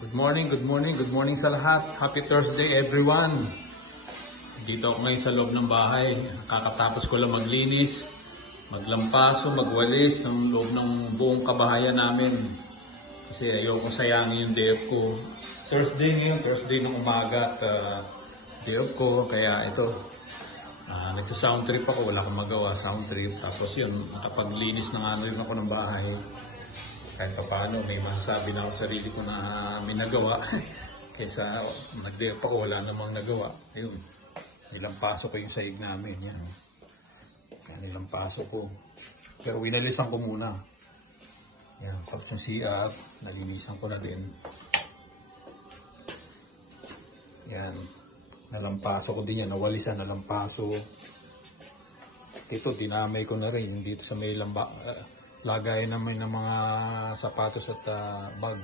Good morning sa lahat. Happy Thursday everyone. Dito ako ngayon sa loob ng bahay. Kakatapos ko lang maglinis, maglampaso, magwalis ng loob ng buong kabahayan namin. Kasi ayoko sayangin yung day off ko. Thursday ngayon, Thursday ng umaga at day off ko. Kaya ito, nagsa-sound trip ako. Wala akong magawa, sound trip. Tapos yun, nakapaglinis ng ano rin ako ng bahay. Kahit pa paano, may masasabi na ako sarili ko na may nagawa. Kaysa nag-day off ako, wala namang nagawa. Ayun, nilampaso ko yung sahig namin. Yan. Kaya nilampaso ko. Pero winalisan ko muna. Yan, pag yung CR, nalinisan ko na din. Yan, nalampaso ko din yan. Nawalisan, nalampaso. Ito, dinamay ko na rin. Dito sa may lagay naman ng mga sapatos at bag.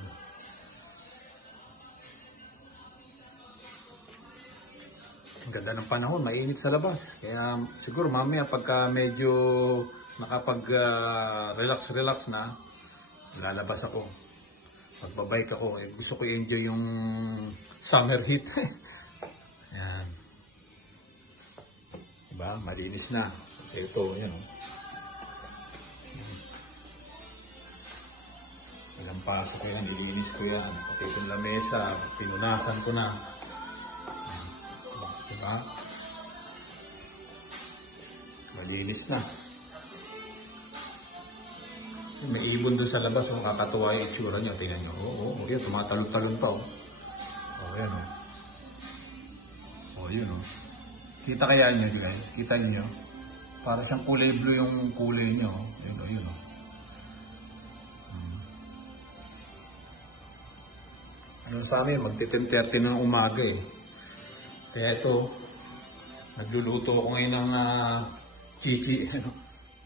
Ang ganda ng panahon, mainit sa labas. Kaya siguro mamaya pagka medyo nakapag-relax na, lalabas ako. Magbabike ako. Gusto ko i-enjoy yung summer heat. Ayan. Diba? Malinis na. Kasi ito, yan o. Ilampaso ko yan, ilinis ko yan. Pati itong lamesa, pinunasan ko na. Diba? Malinis na. May ibon doon sa labas, kakatuwa yung itsura niya. Tingnan nyo. Oo, yun, tumatalon-talon pa. Yan o. Yun o. Kita kaya nyo, guys? Kita nyo? Para siyang kulay blue yung kulay nyo. Yun o. Ano sa amin, magti-10:30 ng umaga eh. Kaya ito, nagluluto ako ngayon ng chichi,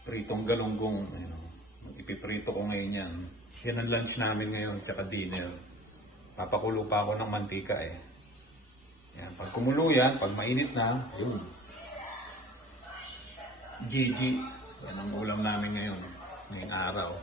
pritong galunggong. Ipiprito ko ngayon yan. Yan ang lunch namin ngayon, tsaka dinner. Papakulo pa ako ng mantika eh. Yan, pag kumulo yan, pag mainit na, yun. GG. Yan ang ulam namin ngayon, ngayong araw.